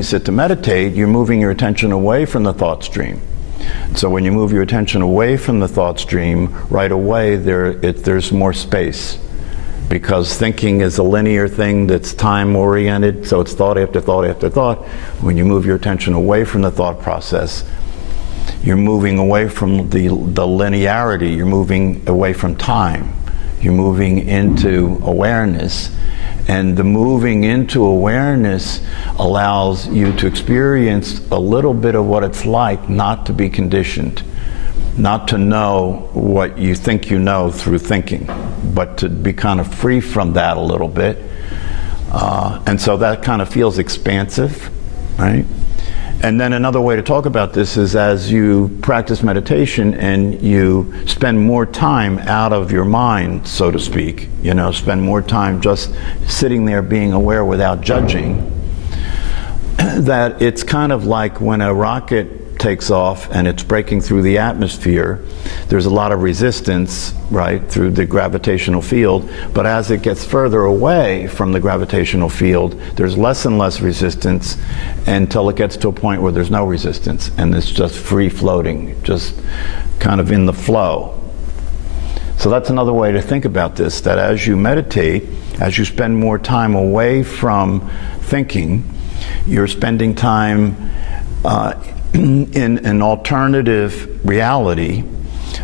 you sit to meditate, you're moving your attention away from the thought stream. So when you move your attention away from the thought stream, right away there's more space. Because thinking is a linear thing that's time-oriented, so it's thought after thought after thought. When you move your attention away from the thought process, you're moving away from the linearity, you're moving away from time. You're moving into awareness. And the moving into awareness allows you to experience a little bit of what it's like not to be conditioned, not to know what you think you know through thinking, but to be kind of free from that a little bit. And so that kind of feels expansive, right? And then another way to talk about this is as you practice meditation and you spend more time out of your mind, so to speak, you know, spend more time just sitting there being aware without judging, that it's kind of like when a rocket takes off and it's breaking through the atmosphere, there's a lot of resistance, right, through the gravitational field, but as it gets further away from the gravitational field, there's less and less resistance until it gets to a point where there's no resistance and it's just free floating, just kind of in the flow. So that's another way to think about this, that as you meditate, as you spend more time away from thinking, you're spending time in an alternative reality,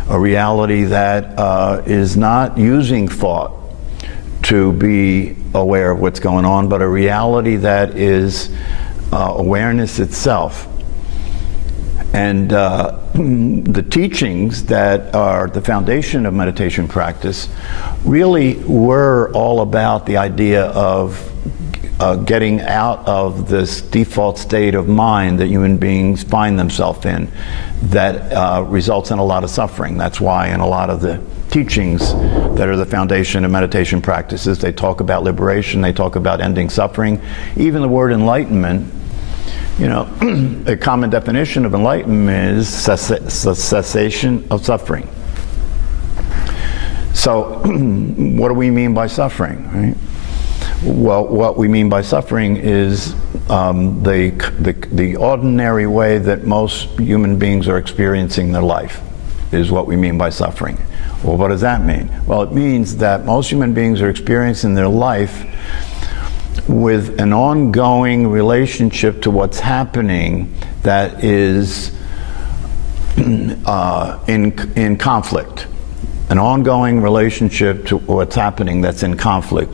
a reality that is not using thought to be aware of what's going on, but a reality that is awareness itself. And the teachings that are the foundation of meditation practice really were all about the idea of getting out of this default state of mind that human beings find themselves in that results in a lot of suffering. That's why in a lot of the teachings that are the foundation of meditation practices, they talk about liberation, they talk about ending suffering. Even the word enlightenment, you know, a common definition of enlightenment is cessation of suffering. So what do we mean by suffering, right? Well, what we mean by suffering is the ordinary way that most human beings are experiencing their life is what we mean by suffering. Well, what does that mean? Well, it means that most human beings are experiencing their life with an ongoing relationship to what's happening that is in conflict. An ongoing relationship to what's happening that's in conflict.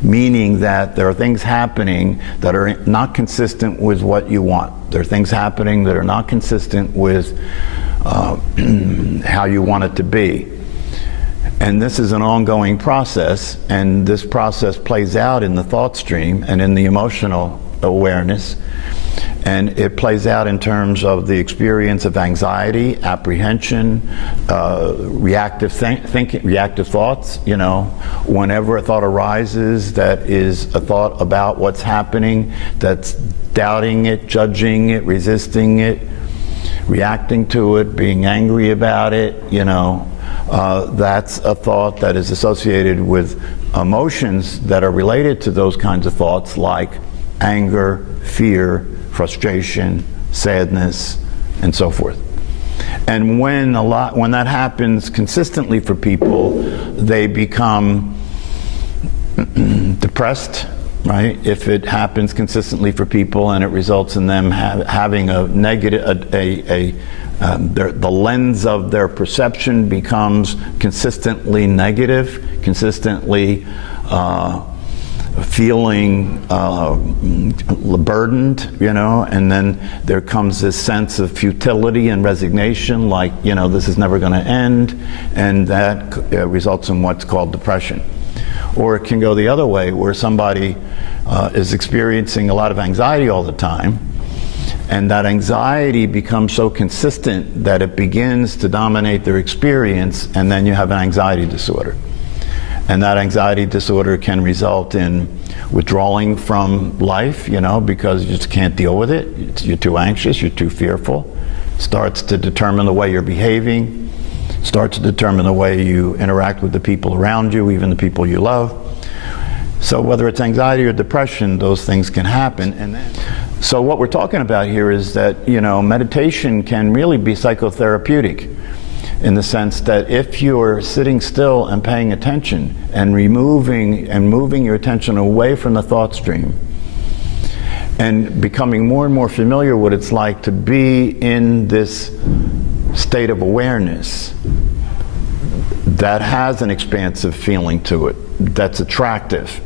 Meaning that there are things happening that are not consistent with what you want. There are things happening that are not consistent with how you want it to be. And this is an ongoing process, and this process plays out in the thought stream and in the emotional awareness. And it plays out in terms of the experience of anxiety, apprehension, reactive thinking, reactive thoughts. You know, whenever a thought arises that is a thought about what's happening, that's doubting it, judging it, resisting it, reacting to it, being angry about it, you know, that's a thought that is associated with emotions that are related to those kinds of thoughts, like anger, fear, frustration, sadness, and so forth. And when that happens consistently for people, they become depressed, right? If it happens consistently for people and it results in them having a negative, the lens of their perception becomes consistently negative, consistently feeling burdened, you know, and then there comes this sense of futility and resignation, like, you know, this is never going to end, and that results in what's called depression. Or it can go the other way, where somebody is experiencing a lot of anxiety all the time, and that anxiety becomes so consistent that it begins to dominate their experience, and then you have an anxiety disorder. And that anxiety disorder can result in withdrawing from life, you know, because you just can't deal with it. You're too anxious, you're too fearful. Starts to determine the way you're behaving, starts to determine the way you interact with the people around you, even the people you love. So whether it's anxiety or depression, those things can happen. And then So what we're talking about here is that, meditation can really be psychotherapeutic, in the sense that if you're sitting still and paying attention and moving your attention away from the thought stream and becoming more and more familiar what it's like to be in this state of awareness that has an expansive feeling to it, that's attractive.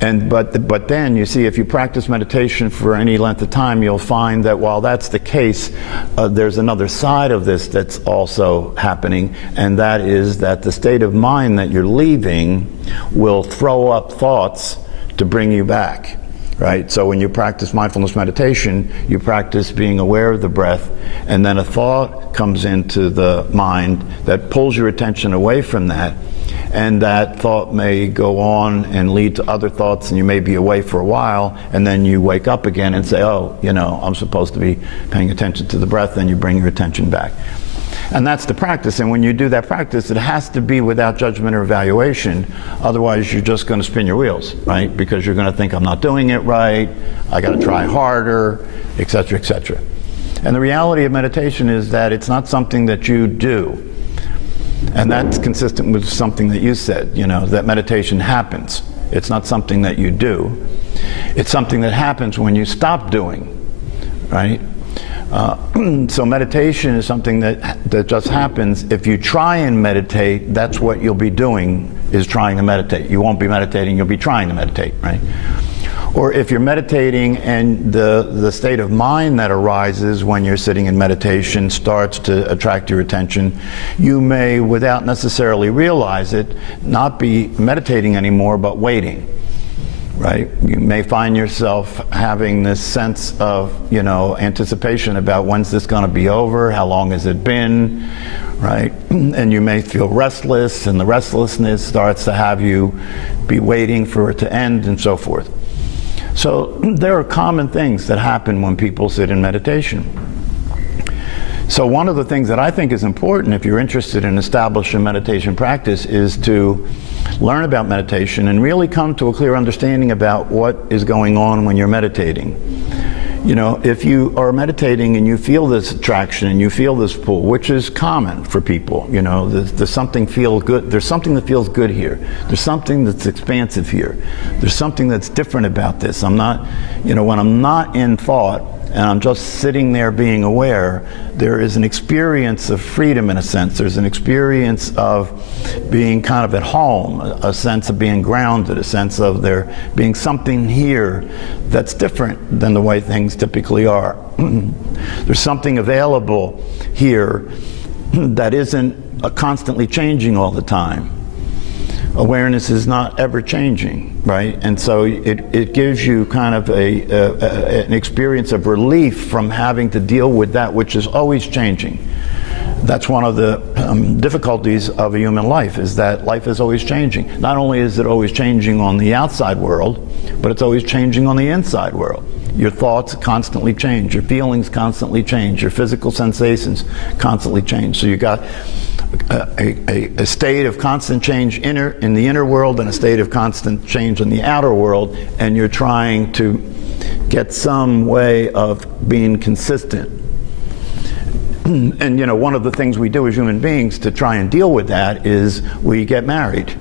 But then you see, if you practice meditation for any length of time, you'll find that while that's the case, there's another side of this that's also happening, and that is that the state of mind that you're leaving will throw up thoughts to bring you back. Right? So when you practice mindfulness meditation, you practice being aware of the breath, and then a thought comes into the mind that pulls your attention away from that, and that thought may go on and lead to other thoughts, and you may be away for a while, and then you wake up again and say, oh, I'm supposed to be paying attention to the breath, and you bring your attention back. And that's the practice, and when you do that practice, it has to be without judgment or evaluation. Otherwise, you're just going to spin your wheels, right? Because you're going to think, I'm not doing it right, I got to try harder, etc., etc. And the reality of meditation is that it's not something that you do. And that's consistent with something that you said, that meditation happens. It's not something that you do. It's something that happens when you stop doing, right? So meditation is something that just happens. If you try and meditate, that's what you'll be doing, is trying to meditate. You won't be meditating, you'll be trying to meditate, right? Or if you're meditating and the state of mind that arises when you're sitting in meditation starts to attract your attention, you may, without necessarily realize it, not be meditating anymore, but waiting. Right? You may find yourself having this sense of, anticipation about when's this going to be over, how long has it been, right? And you may feel restless, and the restlessness starts to have you be waiting for it to end, and so forth. So there are common things that happen when people sit in meditation. So one of the things that I think is important if you're interested in establishing meditation practice is to learn about meditation and really come to a clear understanding about what is going on when you're meditating. If you are meditating and you feel this attraction and you feel this pull, which is common for people, there's something feel good. There's something that feels good here. There's something that's expansive here. There's something that's different about this. I'm not, when I'm not in thought and I'm just sitting there being aware, there is an experience of freedom in a sense. There's an experience of being kind of at home, a sense of being grounded, a sense of there being something here that's different than the way things typically are. There's something available here that isn't constantly changing all the time. Awareness is not ever changing, right? And so it gives you kind of an experience of relief from having to deal with that which is always changing. That's one of the difficulties of a human life, is that life is always changing. Not only is it always changing on the outside world, but it's always changing on the inside world. Your thoughts constantly change, your feelings constantly change, your physical sensations constantly change. So you got a state of constant change in the inner world and a state of constant change in the outer world, and you're trying to get some way of being consistent. And one of the things we do as human beings to try and deal with that is we get married.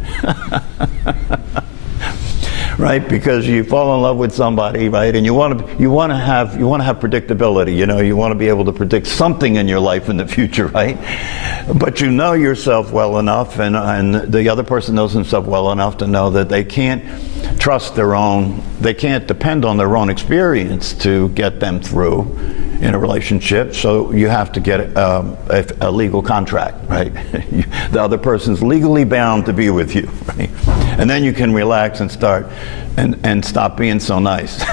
Right? Because you fall in love with somebody, right? And you want to have predictability. You want to be able to predict something in your life in the future, right? But you know yourself well enough, and the other person knows himself well enough to know that they can't they can't depend on their own experience to get them through in a relationship. So you have to get a legal contract, right? The other person's legally bound to be with you, right? And then you can relax and start and stop being so nice.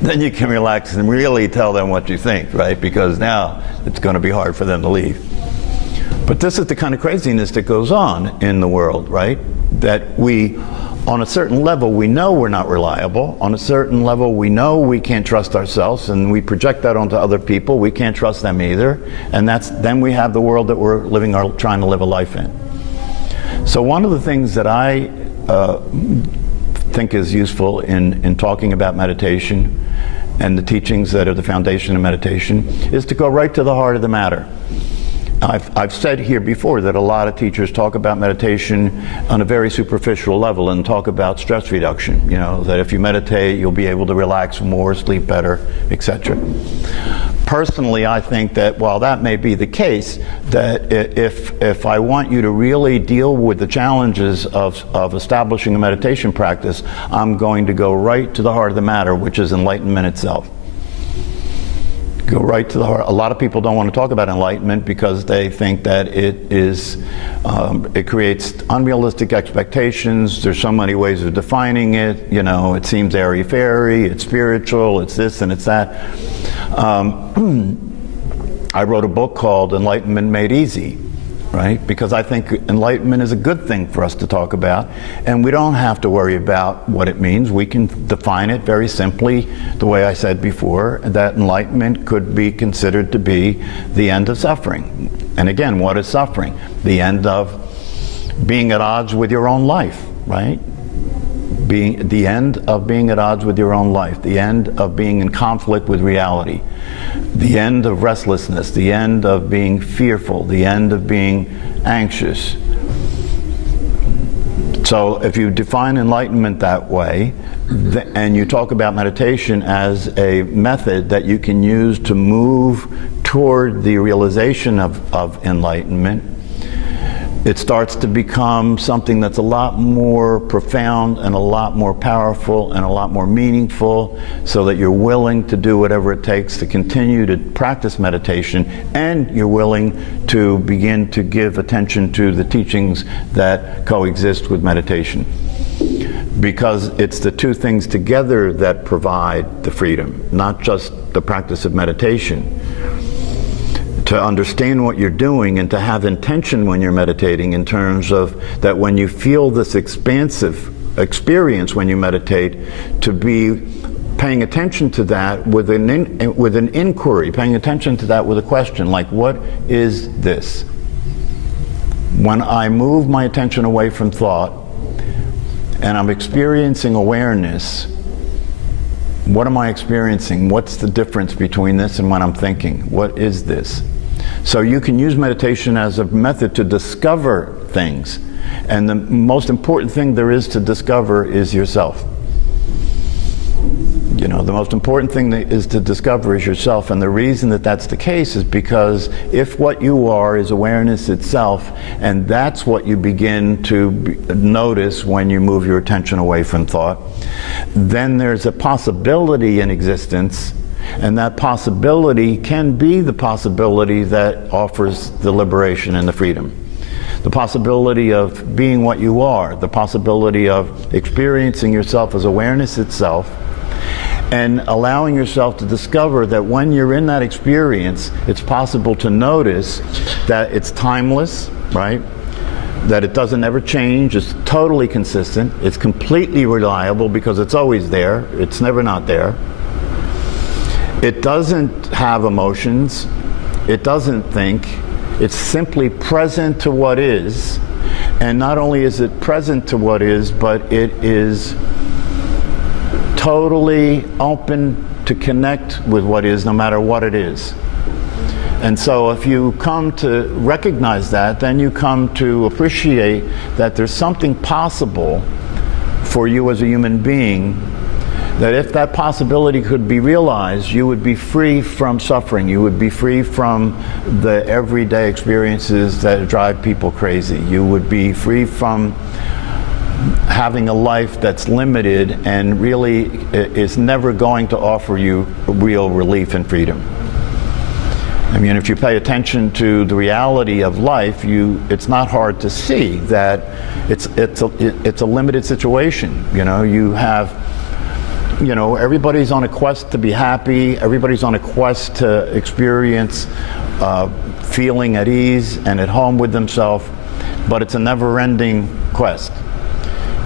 Then you can relax and really tell them what you think, right? Because now it's going to be hard for them to leave. But this is the kind of craziness that goes on in the world, right? That we, on a certain level, we know we're not reliable. On a certain level, we know we can't trust ourselves, and we project that onto other people. We can't trust them either. And then we have the world that we're trying to live a life in. So one of the things that I think is useful in talking about meditation and the teachings that are the foundation of meditation is to go right to the heart of the matter. I've said here before that a lot of teachers talk about meditation on a very superficial level and talk about stress reduction, you know, that if you meditate you'll be able to relax more, sleep better, etc. Personally, I think that while that may be the case, that if I want you to really deal with the challenges of establishing a meditation practice, I'm going to go right to the heart of the matter, which is enlightenment itself. Go right to the heart. A lot of people don't want to talk about enlightenment because they think that it creates unrealistic expectations. There's so many ways of defining it. You know, it seems airy-fairy, it's spiritual, it's this and it's that. I wrote a book called Enlightenment Made Easy, right? Because I think enlightenment is a good thing for us to talk about, and we don't have to worry about what it means. We can define it very simply, the way I said before, that enlightenment could be considered to be the end of suffering. And again, what is suffering? The end of being at odds with your own life, right? The end of being at odds with your own life, the end of being in conflict with reality, the end of restlessness, the end of being fearful, the end of being anxious. So if you define enlightenment that way, and you talk about meditation as a method that you can use to move toward the realization of enlightenment, it starts to become something that's a lot more profound and a lot more powerful and a lot more meaningful, so that you're willing to do whatever it takes to continue to practice meditation, and you're willing to begin to give attention to the teachings that coexist with meditation. Because it's the two things together that provide the freedom, not just the practice of meditation. To understand what you're doing and to have intention when you're meditating, in terms of that when you feel this expansive experience when you meditate, to be paying attention to that with an inquiry, paying attention to that with a question, like, what is this? When I move my attention away from thought and I'm experiencing awareness, what am I experiencing? What's the difference between this and when I'm thinking? What is this? So you can use meditation as a method to discover things. And the most important thing there is to discover is yourself. You know, the most important thing that is to discover is yourself. And the reason that that's the case is because if what you are is awareness itself, and that's what you begin to notice when you move your attention away from thought, then there's a possibility in existence. And that possibility can be the possibility that offers the liberation and the freedom. The possibility of being what you are, the possibility of experiencing yourself as awareness itself, and allowing yourself to discover that when you're in that experience, it's possible to notice that it's timeless, right? That it doesn't ever change, it's totally consistent, it's completely reliable because it's always there, it's never not there. It doesn't have emotions, it doesn't think, it's simply present to what is. And not only is it present to what is, but it is totally open to connect with what is, no matter what it is. And so if you come to recognize that, then you come to appreciate that there's something possible for you as a human being, that if that possibility could be realized, you would be free from suffering. You would be free from the everyday experiences that drive people crazy. You would be free from having a life that's limited and really is never going to offer you real relief and freedom. I mean, if you pay attention to the reality of life, it's not hard to see that it's a limited situation. You know, everybody's on a quest to be happy. Everybody's on a quest to experience feeling at ease and at home with themselves, but it's a never-ending quest.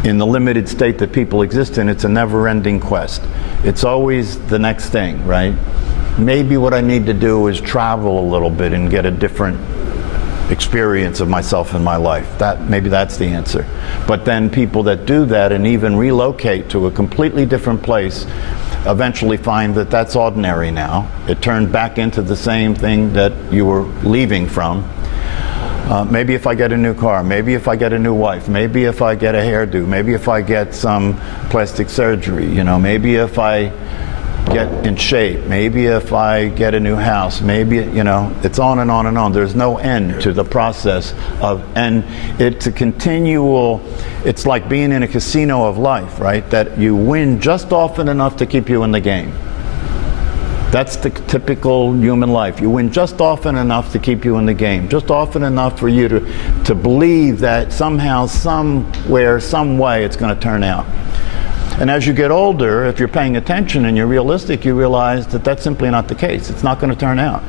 In the limited state that people exist in, it's a never-ending quest. It's always the next thing, right? Maybe what I need to do is travel a little bit and get a different experience of myself and my life. Maybe that's the answer. But then people that do that and even relocate to a completely different place eventually find that that's ordinary now. It turned back into the same thing that you were leaving from. Maybe if I get a new car, maybe if I get a new wife, maybe if I get a hairdo, maybe if I get some plastic surgery, maybe if I get in shape, maybe if I get a new house, maybe, it's on and on and on. There's no end to the process and it's a continual, it's like being in a casino of life, right? That you win just often enough to keep you in the game. That's the typical human life. You win just often enough to keep you in the game, just often enough for you to believe that somehow, somewhere, some way it's going to turn out. And as you get older, if you're paying attention and you're realistic, you realize that that's simply not the case. It's not going to turn out.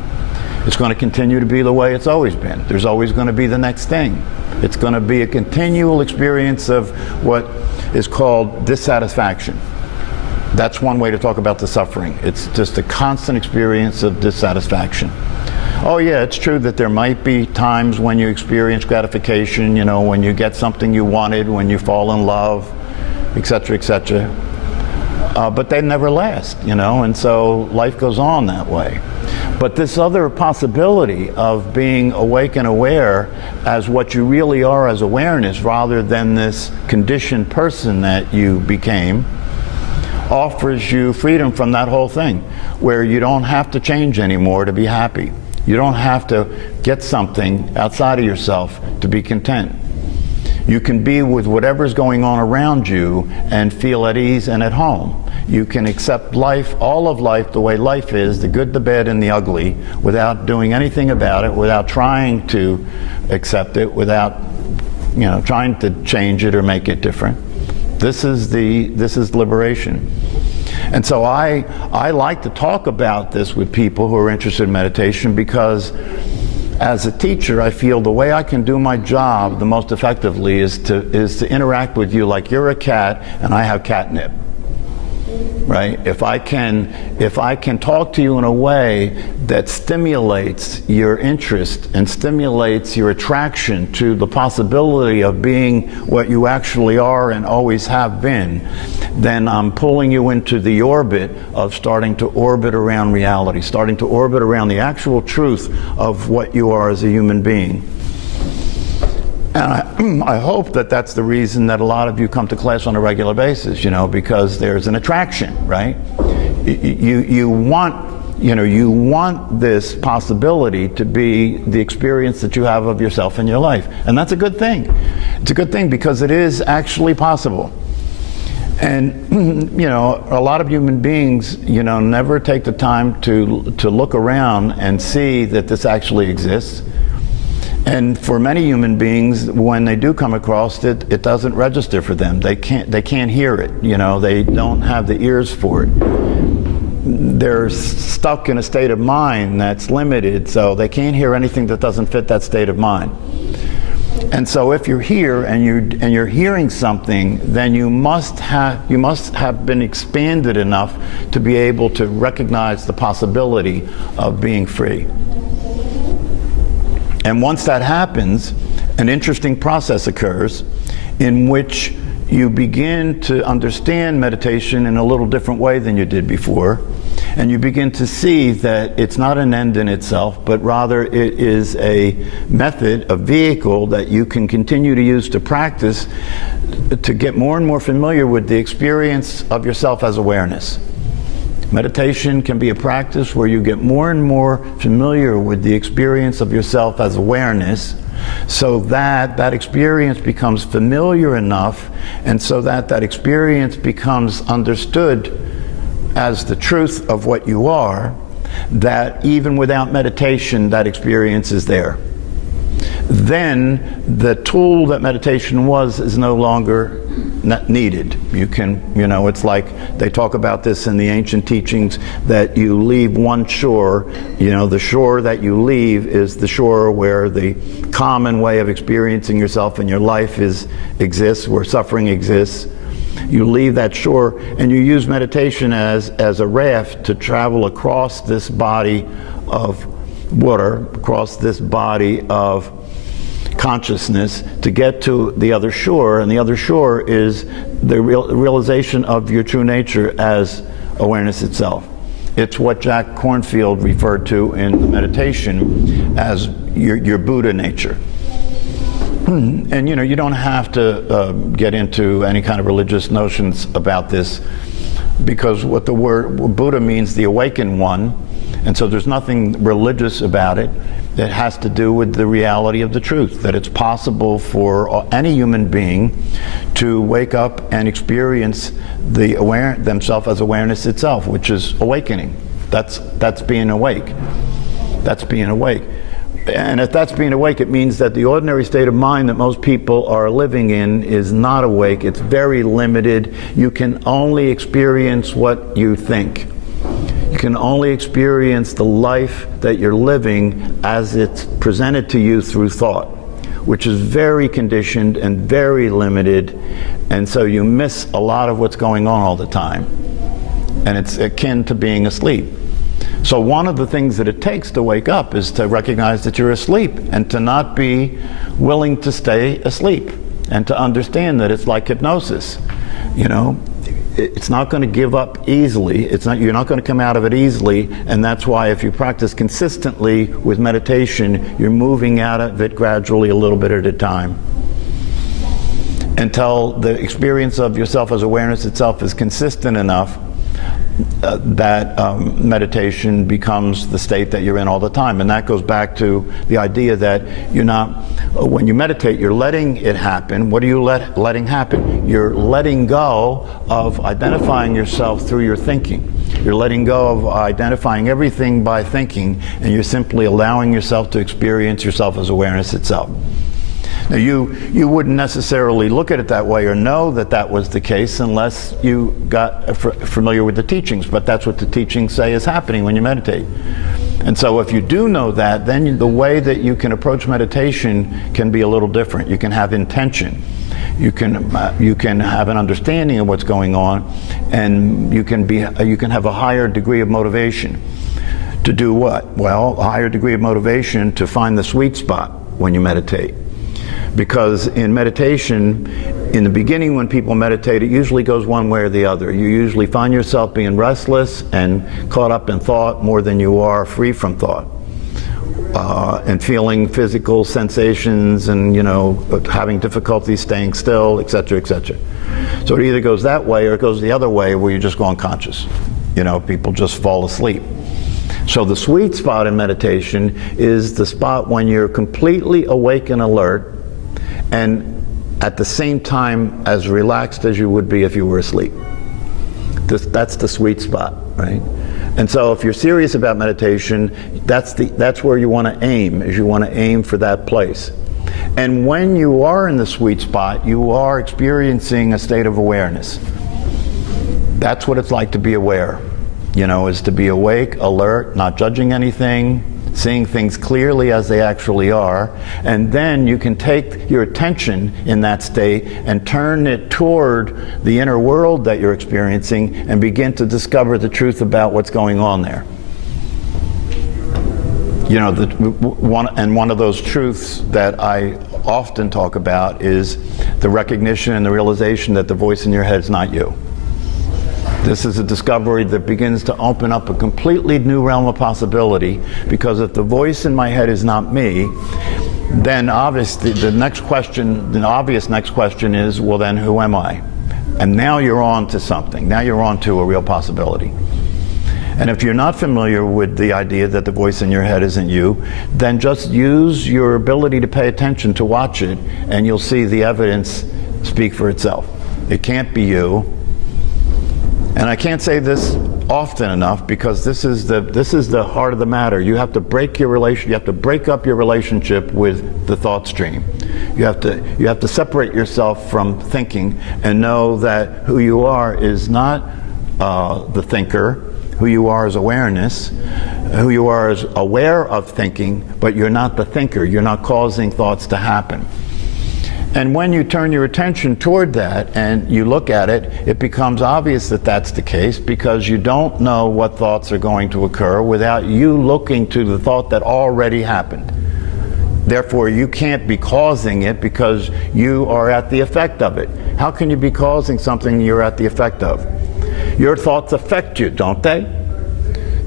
It's going to continue to be the way it's always been. There's always going to be the next thing. It's going to be a continual experience of what is called dissatisfaction. That's one way to talk about the suffering. It's just a constant experience of dissatisfaction. Oh yeah, it's true that there might be times when you experience gratification, when you get something you wanted, when you fall in love, etc., etc. But they never last, and so life goes on that way. But this other possibility of being awake and aware as what you really are as awareness, rather than this conditioned person that you became, offers you freedom from that whole thing, where you don't have to change anymore to be happy. You don't have to get something outside of yourself to be content. You can be with whatever's going on around you and feel at ease and at home. You can accept life, all of life, the way life is, the good, the bad, and the ugly, without doing anything about it, without trying to accept it, without trying to change it or make it different. This is liberation. And so I like to talk about this with people who are interested in meditation, because as a teacher, I feel the way I can do my job the most effectively is to interact with you like you're a cat and I have catnip, right? If I can talk to you in a way that stimulates your interest and stimulates your attraction to the possibility of being what you actually are and always have been, then I'm pulling you into the orbit of starting to orbit around reality, starting to orbit around the actual truth of what you are as a human being. And I hope that that's the reason that a lot of you come to class on a regular basis, because there's an attraction, right? You want this possibility to be the experience that you have of yourself in your life. And that's a good thing. It's a good thing because it is actually possible. And, a lot of human beings, never take the time to look around and see that this actually exists. And for many human beings, when they do come across it, it doesn't register for them. They can't hear it. They don't have the ears for it. They're stuck in a state of mind that's limited, so they can't hear anything that doesn't fit that state of mind. And so if you're here and you're hearing something, then you must have been expanded enough to be able to recognize the possibility of being free. And once that happens, an interesting process occurs in which you begin to understand meditation in a little different way than you did before. And you begin to see that it's not an end in itself, but rather it is a method, a vehicle that you can continue to use to practice to get more and more familiar with the experience of yourself as awareness. Meditation can be a practice where you get more and more familiar with the experience of yourself as awareness, so that that experience becomes familiar enough, and so that that experience becomes understood as the truth of what you are, that even without meditation, that experience is there. Then the tool that meditation was is no longer needed. You can, it's like they talk about this in the ancient teachings, that you leave one shore, the shore that you leave is the shore where the common way of experiencing yourself in your life exists, where suffering exists. You leave that shore and you use meditation as a raft to travel across this body of water, across this body of consciousness to get to the other shore, and the other shore is the realization of your true nature as awareness itself. It's what Jack Kornfield referred to in the meditation as your Buddha nature. And you don't have to get into any kind of religious notions about this, because what the word Buddha means, the awakened one, and so there's nothing religious about it. It has to do with the reality of the truth, that it's possible for any human being to wake up and experience themselves as awareness itself, which is awakening. That's being awake. That's being awake. And if that's being awake, it means that the ordinary state of mind that most people are living in is not awake. It's very limited. You can only experience what you think. You can only experience the life that you're living as it's presented to you through thought, which is very conditioned and very limited, and so you miss a lot of what's going on all the time. And it's akin to being asleep. So one of the things that it takes to wake up is to recognize that you're asleep and to not be willing to stay asleep and to understand that it's like hypnosis. It's not going to give up easily. You're not going to come out of it easily, and that's why if you practice consistently with meditation, you're moving out of it gradually a little bit at a time, until the experience of yourself as awareness itself is consistent enough that meditation becomes the state that you're in all the time. And that goes back to the idea that when you meditate, you're letting it happen. What are you letting happen? You're letting go of identifying yourself through your thinking. You're letting go of identifying everything by thinking, and you're simply allowing yourself to experience yourself as awareness itself. Now, you wouldn't necessarily look at it that way or know that that was the case unless you got familiar with the teachings, but that's what the teachings say is happening when you meditate. And so if you do know that, then the way that you can approach meditation can be a little different. You can have intention. You can have an understanding of what's going on, and you can have a higher degree of motivation. To do what? Well, a higher degree of motivation to find the sweet spot when you meditate. Because in meditation, in the beginning when people meditate, it usually goes one way or the other. You usually find yourself being restless and caught up in thought more than you are free from thought. And feeling physical sensations and, having difficulty staying still, etc., etc. So it either goes that way or it goes the other way where you just go unconscious. People just fall asleep. So the sweet spot in meditation is the spot when you're completely awake and alert, and at the same time as relaxed as you would be if you were asleep. That's the sweet spot, right? And so if you're serious about meditation, that's where you want to aim, is you want to aim for that place. And when you are in the sweet spot, you are experiencing a state of awareness. That's what it's like to be aware, is to be awake, alert, not judging anything, seeing things clearly as they actually are, and then you can take your attention in that state and turn it toward the inner world that you're experiencing and begin to discover the truth about what's going on there. One of those truths that I often talk about is the recognition and the realization that the voice in your head is not you. This is a discovery that begins to open up a completely new realm of possibility, because if the voice in my head is not me, then obviously the obvious next question is, well then who am I? And now you're on to something. Now you're on to a real possibility. And if you're not familiar with the idea that the voice in your head isn't you, then just use your ability to pay attention to watch it, and you'll see the evidence speak for itself. It can't be you. And I can't say this often enough, because this is the heart of the matter. You have to break up your relationship with the thought stream. You have to separate yourself from thinking and know that who you are is not the thinker. Who you are is awareness. Who you are is aware of thinking, but you're not the thinker. You're not causing thoughts to happen. And when you turn your attention toward that and you look at it, it becomes obvious that that's the case, because you don't know what thoughts are going to occur without you looking to the thought that already happened. Therefore, you can't be causing it because you are at the effect of it. How can you be causing something you're at the effect of? Your thoughts affect you, don't they?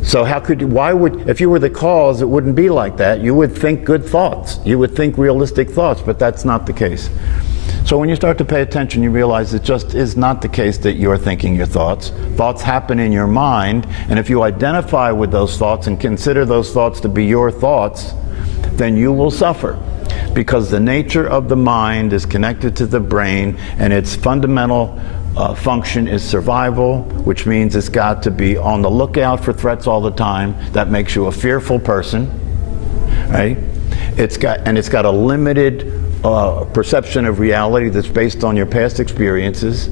So how could you, if you were the cause, it wouldn't be like that. You would think good thoughts. You would think realistic thoughts, but that's not the case. So when you start to pay attention, you realize it just is not the case that you're thinking your thoughts. Thoughts happen in your mind, and if you identify with those thoughts and consider those thoughts to be your thoughts, then you will suffer. Because the nature of the mind is connected to the brain, and its fundamental function is survival, which means it's got to be on the lookout for threats all the time. That makes you a fearful person, right? It's got a limited perception of reality that's based on your past experiences.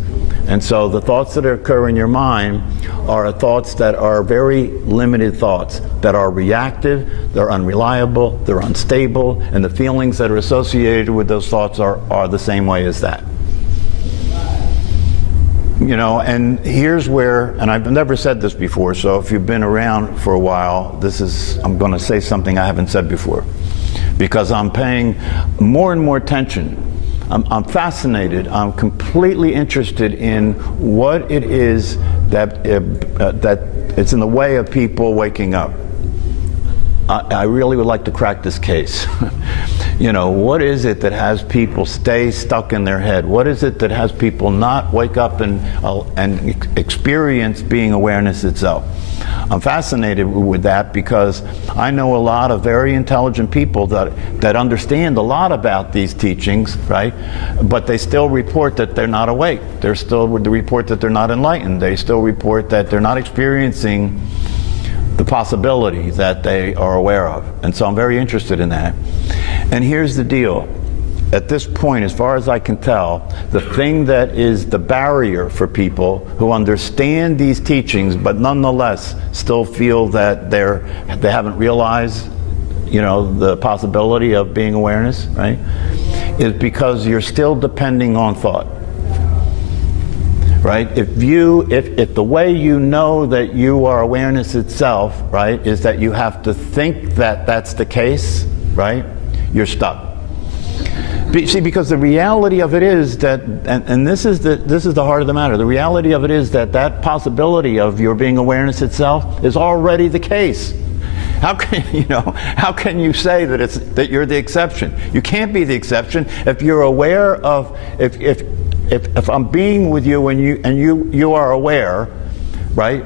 And so the thoughts that occur in your mind are thoughts that are very limited thoughts, that are reactive, they're unreliable, they're unstable, and the feelings that are associated with those thoughts are the same way as that. You know, and here's where, and I've never said this before, so if you've been around for a while, I'm going to say something I haven't said before, because I'm paying more and more attention. I'm fascinated. I'm completely interested in what it is that it's in the way of people waking up. I really would like to crack this case. You know, what is it that has people stay stuck in their head? What is it that has people not wake up and experience being awareness itself? I'm fascinated with that because I know a lot of very intelligent people that understand a lot about these teachings, right? But they still report that they're not awake. They still report that they're not enlightened. They still report that they're not experiencing the possibility that they are aware of. And so I'm very interested in that. And here's the deal. At this point, as far as I can tell, the thing that is the barrier for people who understand these teachings but nonetheless still feel that they haven't realized, you know, the possibility of being awareness, right, is because you're still depending on thought. Right? If the way you know that you are awareness itself, right, is that you have to think that that's the case, right, you're stuck. See, because the reality of it is that, and this is the heart of the matter, the reality of it is that possibility of your being awareness itself is already the case. How can you say that you're the exception? You can't be the exception if you're aware of, if I'm being with you and you are aware, right?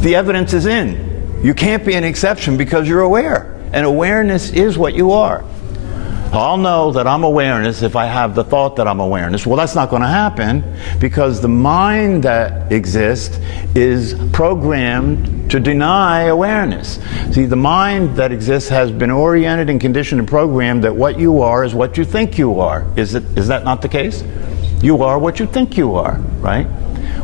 The evidence is in. You can't be an exception because you're aware. And awareness is what you are. I'll know that I'm awareness if I have the thought that I'm awareness. Well, that's not going to happen because the mind that exists is programmed to deny awareness. See, the mind that exists has been oriented and conditioned and programmed that what you are is what you think you are. Is that not the case? You are what you think you are, right?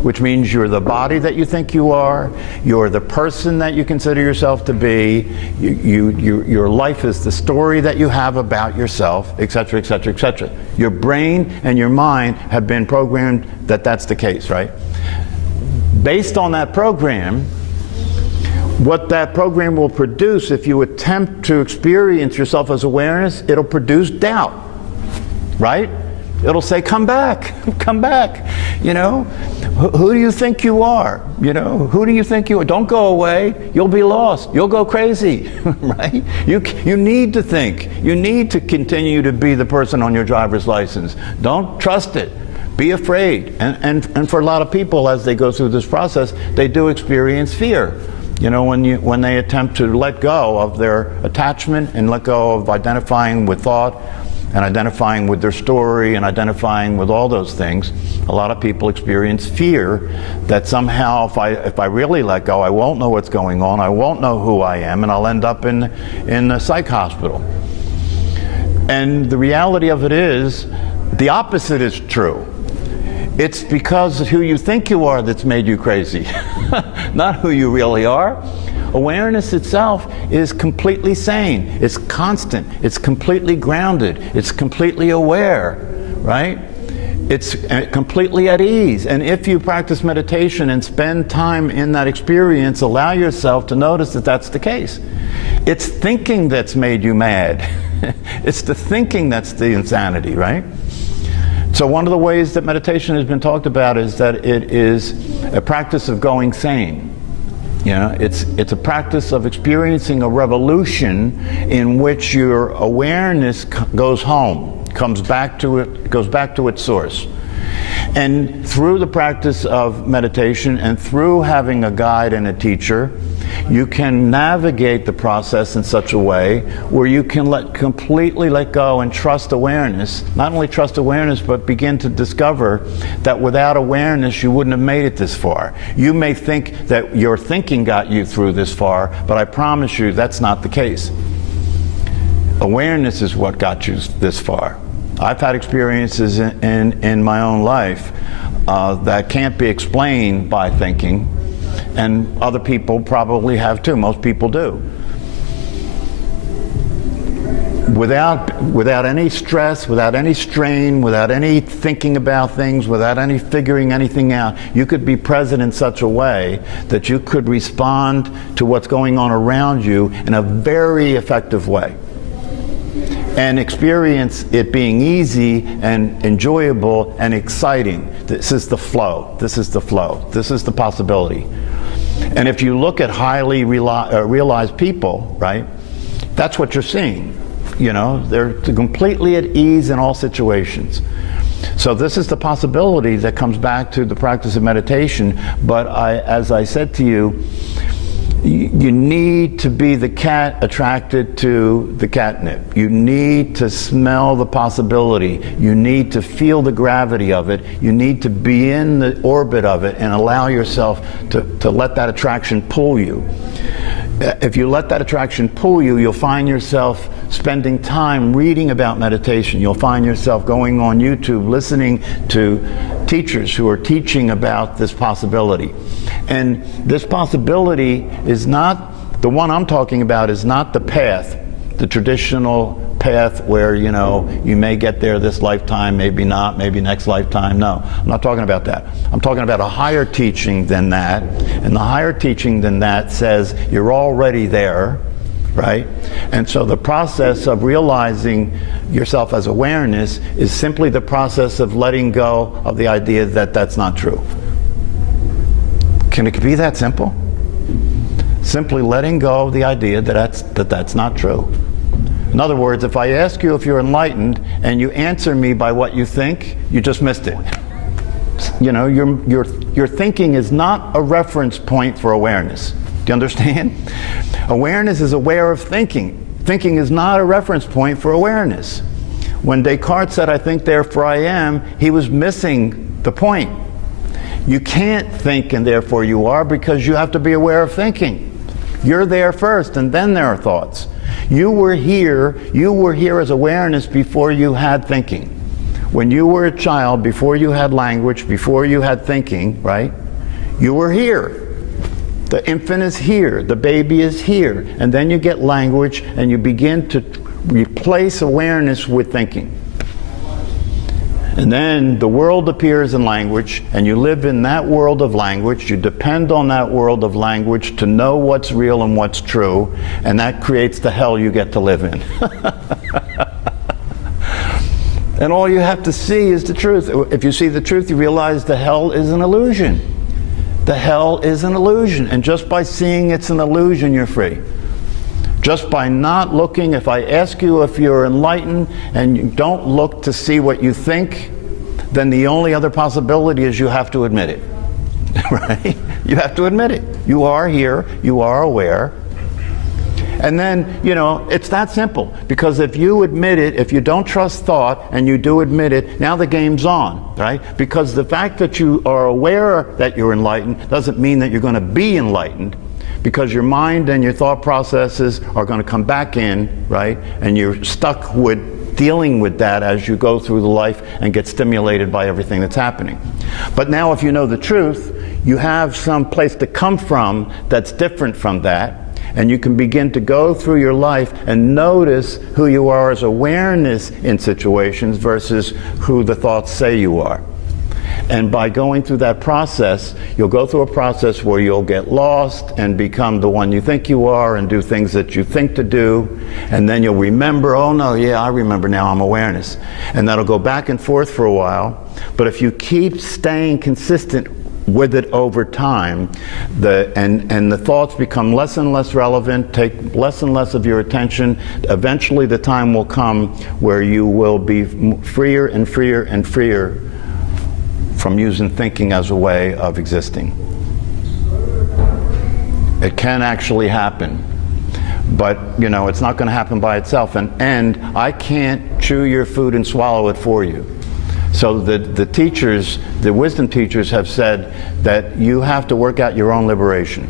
Which means you're the body that you think you are, you're the person that you consider yourself to be, your life is the story that you have about yourself, etc., etc., etc. Your brain and your mind have been programmed that that's the case, right? Based on that program, what that program will produce, if you attempt to experience yourself as awareness, it'll produce doubt, right? It'll say, come back, come back, you know? Who do you think you are? You know, who do you think you are? Don't go away, you'll be lost, you'll go crazy, right? You need to think, you need to continue to be the person on your driver's license. Don't trust it, be afraid. And for a lot of people, as they go through this process, they do experience fear. You know, when they attempt to let go of their attachment and let go of identifying with thought, and identifying with their story and identifying with all those things, a lot of people experience fear that somehow if I really let go, I won't know what's going on, I won't know who I am, and I'll end up in a psych hospital. And the reality of it is, the opposite is true. It's because who you think you are that's made you crazy, not who you really are. Awareness itself is completely sane, it's constant, it's completely grounded, it's completely aware, right? It's completely at ease. And if you practice meditation and spend time in that experience, allow yourself to notice that that's the case. It's thinking that's made you mad. It's the thinking that's the insanity, right? So one of the ways that meditation has been talked about is that it is a practice of going sane. You know, it's a practice of experiencing a revolution in which your awareness goes home, goes back to its source. And through the practice of meditation and through having a guide and a teacher, you can navigate the process in such a way where you can completely let go and trust awareness. Not only trust awareness, but begin to discover that without awareness you wouldn't have made it this far. You may think that your thinking got you through this far, but I promise you that's not the case. Awareness is what got you this far. I've had experiences in my own life that can't be explained by thinking, and other people probably have too. Most people do. Without any stress, without any strain, without any thinking about things, without any figuring anything out, you could be present in such a way that you could respond to what's going on around you in a very effective way, and experience it being easy and enjoyable and exciting. This is the flow. This is the flow. This is the possibility. And if you look at highly realized people, right, that's what you're seeing. You know, they're completely at ease in all situations. So this is the possibility that comes back to the practice of meditation. But as I said to you, you need to be the cat attracted to the catnip. You need to smell the possibility. You need to feel the gravity of it. You need to be in the orbit of it and allow yourself to let that attraction pull you. If you let that attraction pull you, you'll find yourself spending time reading about meditation. You'll find yourself going on YouTube, listening to teachers who are teaching about this possibility. And this possibility is not, the one I'm talking about is not the path, the traditional path where, you know, you may get there this lifetime, maybe not, maybe next lifetime. No, I'm not talking about that. I'm talking about a higher teaching than that. And the higher teaching than that says you're already there, right? And so the process of realizing yourself as awareness is simply the process of letting go of the idea that that's not true. Can it be that simple? Simply letting go of the idea that that's not true. In other words, if I ask you if you're enlightened and you answer me by what you think, you just missed it. You know, your thinking is not a reference point for awareness. Do you understand? Awareness is aware of thinking. Thinking is not a reference point for awareness. When Descartes said, "I think, therefore I am," he was missing the point. You can't think and therefore you are, because you have to be aware of thinking. You're there first, and then there are thoughts. You were here as awareness before you had thinking. When you were a child, before you had language, before you had thinking, right? You were here. The infant is here, the baby is here, and then you get language and you begin to replace awareness with thinking. And then the world appears in language, and you live in that world of language. You depend on that world of language to know what's real and what's true, and that creates the hell you get to live in. And all you have to see is the truth. If you see the truth, you realize the hell is an illusion. The hell is an illusion, and just by seeing it's an illusion, you're free. Just by not looking, if I ask you if you're enlightened and you don't look to see what you think, then the only other possibility is you have to admit it, right? You have to admit it. You are here, you are aware. And then, you know, it's that simple. Because if you admit it, if you don't trust thought and you do admit it, now the game's on, right? Because the fact that you are aware that you're enlightened doesn't mean that you're going to be enlightened. Because your mind and your thought processes are going to come back in, right? And you're stuck with dealing with that as you go through the life and get stimulated by everything that's happening. But now if you know the truth, you have some place to come from that's different from that. And you can begin to go through your life and notice who you are as awareness in situations versus who the thoughts say you are. And by going through that process, you'll go through a process where you'll get lost and become the one you think you are and do things that you think to do. And then you'll remember, oh no, yeah, I remember now, I'm awareness. And that'll go back and forth for a while. But if you keep staying consistent with it over time, and the thoughts become less and less relevant, take less and less of your attention, eventually the time will come where you will be freer and freer and freer from using thinking as a way of existing. It can actually happen, but you know, it's not going to happen by itself, and I can't chew your food and swallow it for you. So the teachers, the wisdom teachers, have said that you have to work out your own liberation.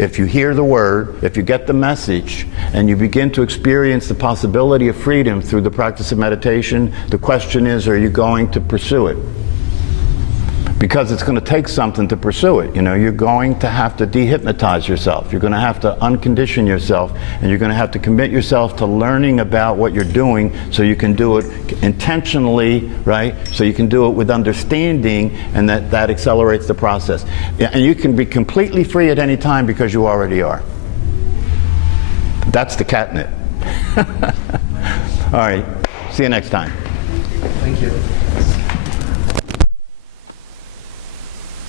If you hear the word, if you get the message, and you begin to experience the possibility of freedom through the practice of meditation, the question is, are you going to pursue it? Because it's going to take something to pursue it. You know, you're going to have to dehypnotize yourself. You're going to have to uncondition yourself, and you're going to have to commit yourself to learning about what you're doing so you can do it intentionally, right? So you can do it with understanding, and that accelerates the process. And you can be completely free at any time because you already are. That's the catnip. All right. See you next time. Thank you.